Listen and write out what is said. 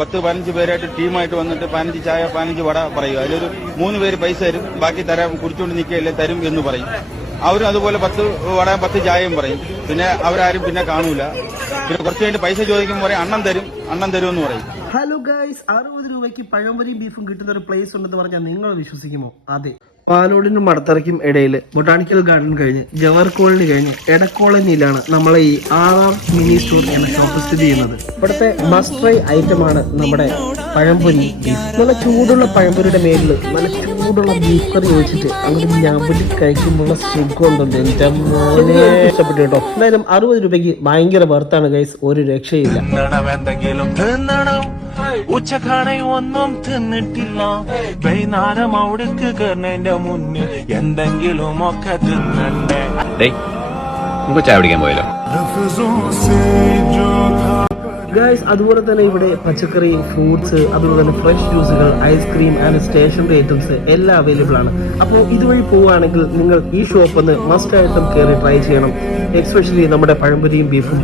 10-15 പേരായിട്ട് ടീമായിട്ട് വന്നിട്ട് 15 ചായ 15 വട പറയുക. അതിലൊരു 3 പേര് പൈസ തരും, ബാക്കി തരാൻ കുടിച്ചുകൊണ്ട് നിൽക്കുകയല്ലേ തരും എന്ന് പറയും. അവരും അതുപോലെ 10 വട 10 ചായയും പറയും. പിന്നെ അവരാരും പിന്നെ കാണൂല. പിന്നെ കുറച്ച് കഴിഞ്ഞ് പൈസ ചോദിക്കുമ്പോൾ പറയും അണ്ണം തരും എന്ന് പറയും. ഹലോ ഗൈസ്, 60 രൂപയ്ക്ക് പഴംപൊരിയും ബീഫും കിട്ടുന്ന ഒരു പ്ലേസ് ഉണ്ടെന്ന് പറഞ്ഞാൽ നിങ്ങൾ വിശ്വസിക്കുമോ? അതെ, പാലോടിനും മടത്തറയ്ക്കും ഇടയിൽ ബൊട്ടാണിക്കൽ ഗാർഡൻ കഴിഞ്ഞ് ജവഹർ കോളനി കഴിഞ്ഞ് എടക്കോളനിയിലാണ് നമ്മളെ ഈ RR മിനി സ്റ്റോർ എന്ന ഷോപ്പ് സ്ഥിതി ചെയ്യുന്നത്. ഇവിടുത്തെ മസ്റ്റ് ട്രൈ ഐറ്റമാണ് നമ്മുടെ പഴംപൊരി ബീഫ്. നല്ല ചൂടുള്ള പഴംപൊരിയുടെ മേലിൽ നല്ല ചൂടുള്ള ബീഫ് കറി ഒഴിച്ചിട്ട് അങ്ങനെ ഞാമ്പൊരി കഴിക്കുമ്പോൾ സുഖമുണ്ടല്ലോ. എൻ്റെ മോനെ ഇഷ്ടപ്പെട്ടു കേട്ടോ. എന്തായാലും 60 രൂപയ്ക്ക് ഭയങ്കര വർത്താണ് ഗൈസ്, ഒരു രക്ഷയില്ല. ഉച്ചക്കാണെ ഒന്നും തിന്നിട്ടില്ല, വൈകുന്നേരം അവിടേക്ക് കയറുന്നതിന്റെ മുന്നേ എന്തെങ്കിലും ഒക്കെ തിന്നണ്ടേ. നമുക്ക് ചായ പിടിക്കാൻ പോയല്ലോ ഗൈസ്. അതുപോലെ തന്നെ ഇവിടെ പച്ചക്കറി, ഫ്രൂട്ട്സ്, അതുപോലെ തന്നെ ഫ്രഷ് ജ്യൂസുകൾ, ഐസ്ക്രീം ആൻഡ് സ്റ്റേഷനറി ഐറ്റംസ് എല്ലാം അവൈലബിൾ ആണ്. അപ്പോൾ ഇതുവഴി പോവുകയാണെങ്കിൽ നിങ്ങൾ ഈ ഷോപ്പ് ഒന്ന് മസ്റ്റ് ആയിട്ടും കയറി ട്രൈ ചെയ്യണം. എസ്പെഷ്യലി നമ്മുടെ പഴംപൊരിയും ബീഫും